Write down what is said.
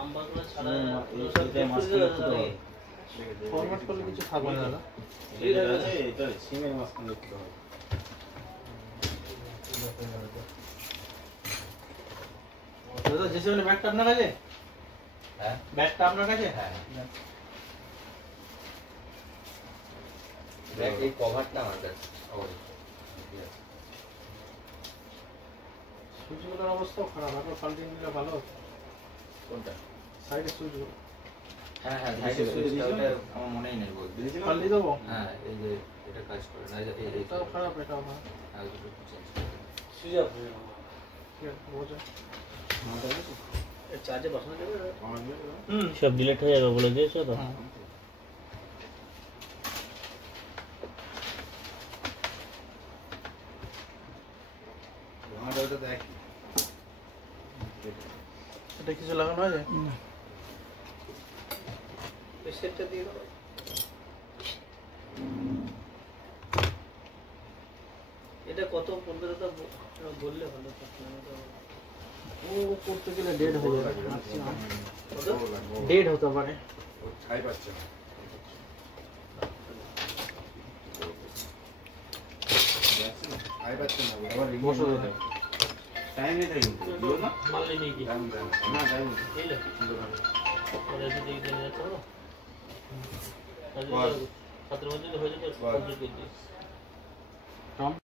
নাম্বারগুলো ছাড়া এইটা মাঝখানে একটু দাও ফরম্যাট করলে কিছু থাকবে না দাদা এটা আছে এটা সিমের মাঝখানে একটু দাও দাদা জেসিবির ব্যাগটা আপনার কাছে হ্যাঁ ব্যাগটা আপনার কাছে হ্যাঁ ব্যাগ এই কভারটা আমার কাছে সুইচগুলোর অবস্থাও খারাপ আপনার পাল্টে নিলে ভালো হতো কোনটা সাইডের সুইচগুলো হ্যাঁ হ্যাঁ সাইডে সুইচটা ওটা আমার মনেই নেই বলতে পাল্টে দেবো হ্যাঁ এই যে এটা কাজ করে না এই এটাও খারাপ এটাও খারাপ হ্যাঁ দুটো চেঞ্জ করে সুইচ আপ ঠিক আছে বোঝা এর চার্জে বসানো যাবে সব ডিলিট হয়ে যাবে বলে দিয়েছো তো আমাদের ওটা দেখ এটা কিছু লাগানো আছে এই সেটটা দিয়ে দাও এটা কত পড়বে দাদা বললে ভালো হতো ও করতে গেলে ডেড হয়ে যাবে ডেড হতে পারে খাই পাচ্ছে না খাই পাচ্ছে না আবার বসো টাইম নেই তাই দিও না মারলে নেই কি টাইম না টাইম এই লো ওরা যদি দিন যাচ্ছে না আজ 17 বছর হয়ে যেত কমপ্লিট করে দিই